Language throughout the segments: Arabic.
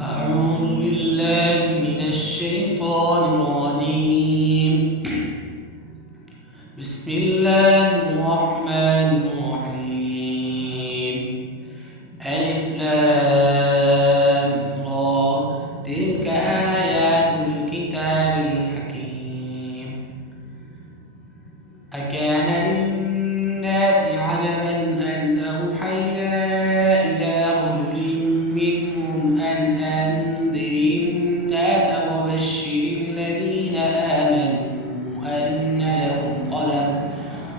أعوذ بالله من الشيطان الرجيم. بسم الله الرحمن الرحيم. ألف لام را تلك آيات الكتاب الحكيم. أكان للناس عجبا أن أوحينا إلى رجل منهم أن أنذر الناس وبشر الذين آمنوا أن لهم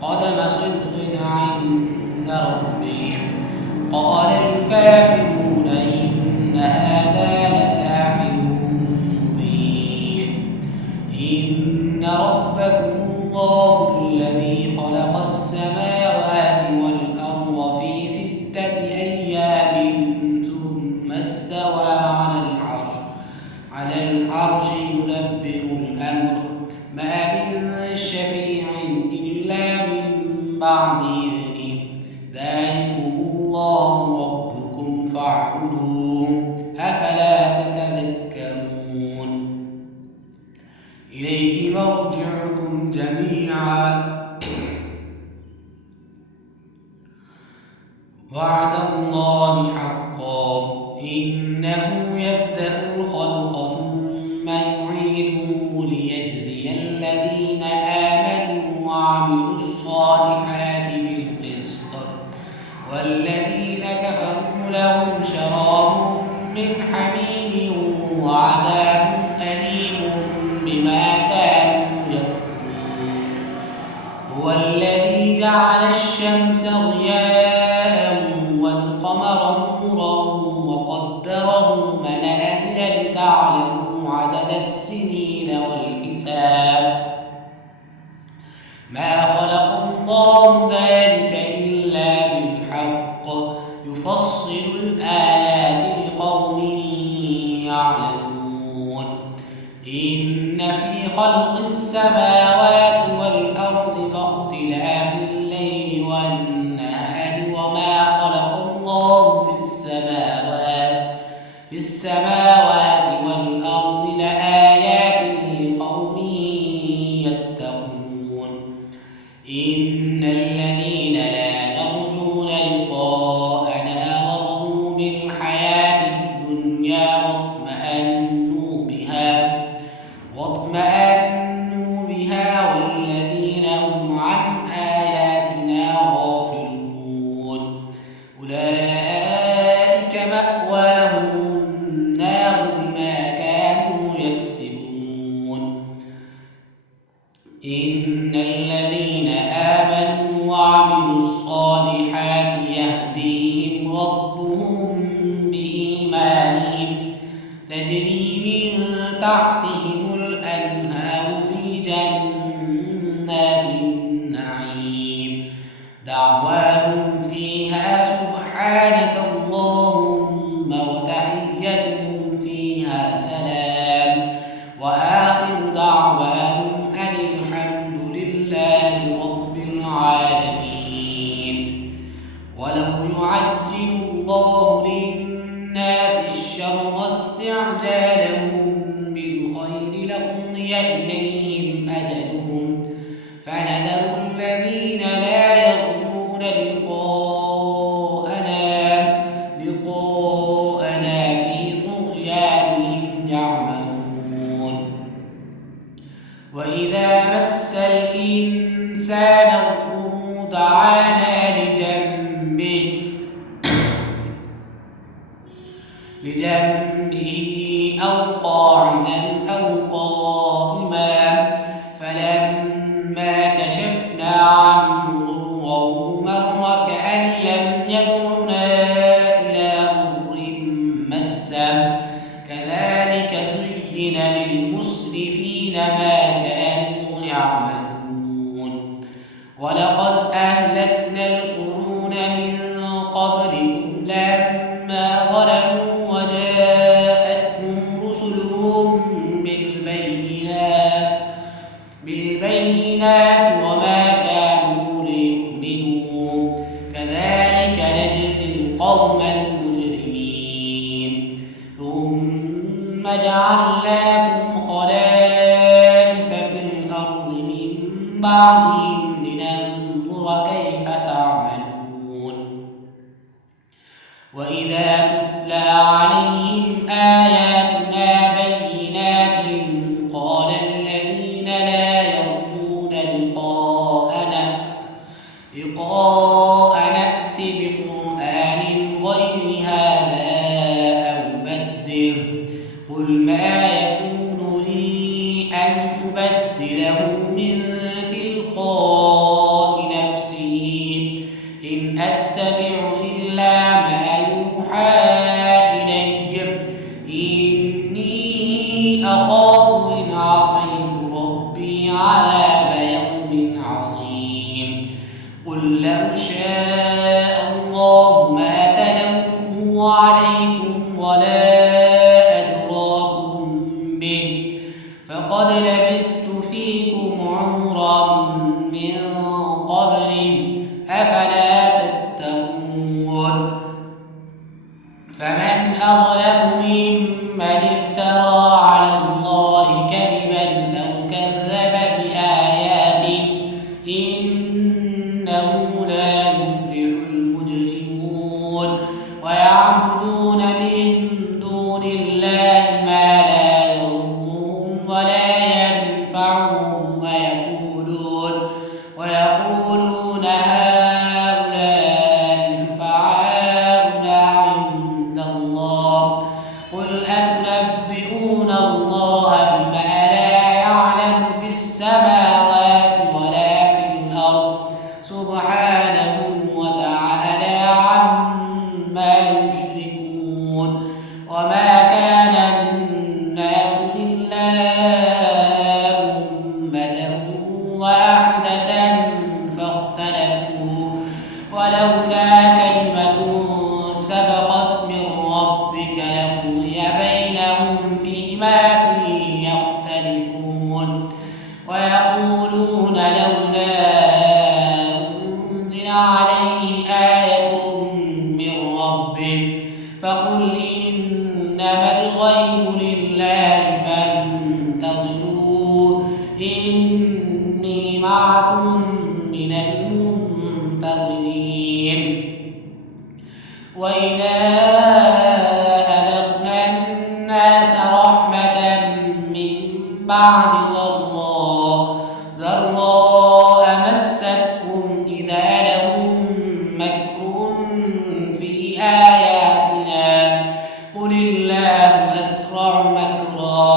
قدم صدق عند ربهم. قال الكافرون إن هذا لساحر مبين. إن ربكم الله الذي خلق السماوات والأرض في 6 أيام ثم استوى على العرش يدبر الأمر ما من شفيع إلا من بعد إذنه ذلكم الله ربكم فاعبدوه أفلا تتذكرون. إليه مرجعكم جميعا وعد الله حقا إنه يبدأ الخلق ثم يعيده ليجزي الذين آمنوا وعملوا الصالحات بالقسط والذين كفروا لهم شراب من حميم وعذاب أليم بما كانوا يكفرون. هو الذي جعل الشمس ضياء والقمر نورا وقدره منازل لتعلموا عدد السنين والحساب. ما خلق الله ذلك إلا بالحق يفصل الآيات لقوم يعلمون. إن في خلق السماوات والأرض واختلاف الليل والنهار وما خلق الله في السماوات والأرض لآيات لقوم يتقون. إن الذين لا يرجون لقاءنا ورضوا بالحياة الدنيا واطمأنوا بها والذين هم عن آياتنا غافلون أولئك مأواهم النار بما كانوا يكسبون. إن الذين آمنوا وعملوا الصالحات يهديهم ربهم بإيمانهم تجري من تحتهم الأنهار في جنات النعيم دعواهم فيها سبحانك اللهم وتحيتهم فيها سلام وآخر دعواهم أن الحمد لله رب العالمين. ولو يعجل الله للناس الشر واستعجالهم بالخير لقضي إليهم أجلهم فنذر الذين لا يرجون لقاءنا في طغيانهم يعمهون. وإذا مس الإنسان الضر دعانا لجنبه أو قاعدا أو قائما فلما كشفنا عنه ضره مر كأن لم يدعنا إلى ضر مسه كذلك زين للمسرفين ما كانوا يعملون. ولقد أهلكنا القرون من قبلكم لما ظلموا وجاءتهم رسلهم بالبينات وما كانوا ليؤمنوا كذلك نجزي القوم المجرمين. ثم عليهم لننظر كيف تعملون. وإذا تتلى عليهم آياتنا بينات قال الذين لا يرجون لقاء نأت بقرآن غير هذا أو بدله قل ما يكون لي أن أبدله من تلقاء نفسي إن أتبع إلا ما يوحى إلي إني أخاف إن عصيت ربي عذاب يوم عظيم. قل لو شاء الله ما تلوته عليكم ولا أدراكم به فقد لبثت فيكم عمرا من قبله أفلا تتقون. فمن أظلم ممن افترى على الله كذبا أو كذب بآياته إنه لا يفلح المجرمون. ويعبدون من دون الله ما لا يضرهم ولا ينفعهم ويقولون هؤلاء شفعاؤنا عند الله قل أتنبئون الله بما لا يعلم في السماوات ولا في الأرض سبحانه وتعالى عما يشركون. وما كان الناس إلا أمة واحدة فاختلفوا ولولا كلمة سبقت من ربك لقضي بينهم فيما فيه يختلفون. ويقولون لولا أنزل عليه آية من ربه فقل إنما الغيب لله فانتظروا إني معكم من المنتظرين. وإذا أذقنا الناس رحمة من بعد ضراء مستهم إذا لهم مكر في آياتنا قل الله أسرع مكرا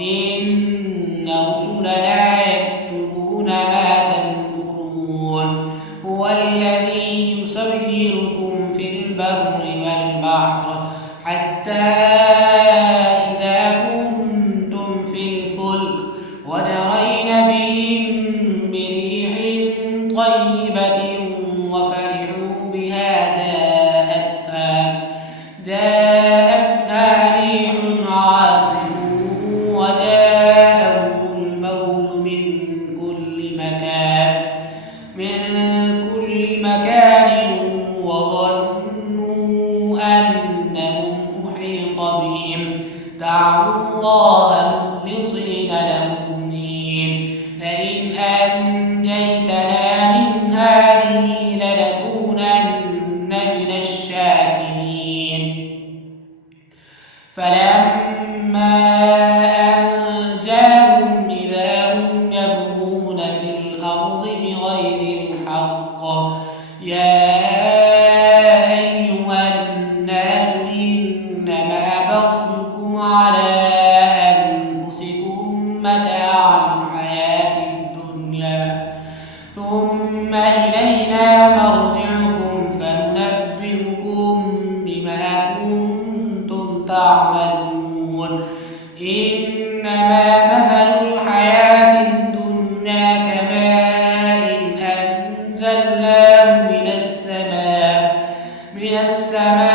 إن رسلنا يكتبون ما تمكرون. هو الذي يسيركم في البر والبحر حتى إذا كنتم في الفلك وجرين بهم بريح طيبة وفرحوا بها جاءتها ريح عاصف وجاءهم الموج من كل مكان وظنوا أنهم أحيط بهم دعوا الله مخلصين له الدين لئن أنجيتنا من هذه لنكونن من الشاكرين. فلما أنجاهم إذا هم يبغون في الأرض بغير الحق يا أيها الناس إنما بغيكم على أنفسكم متاع الحياة الدنيا ثم إلينا مرجعكم فننبئكم بما كنتم تعملون. إنما مثل الحياة الدنيا كماء أنزلناه من السماء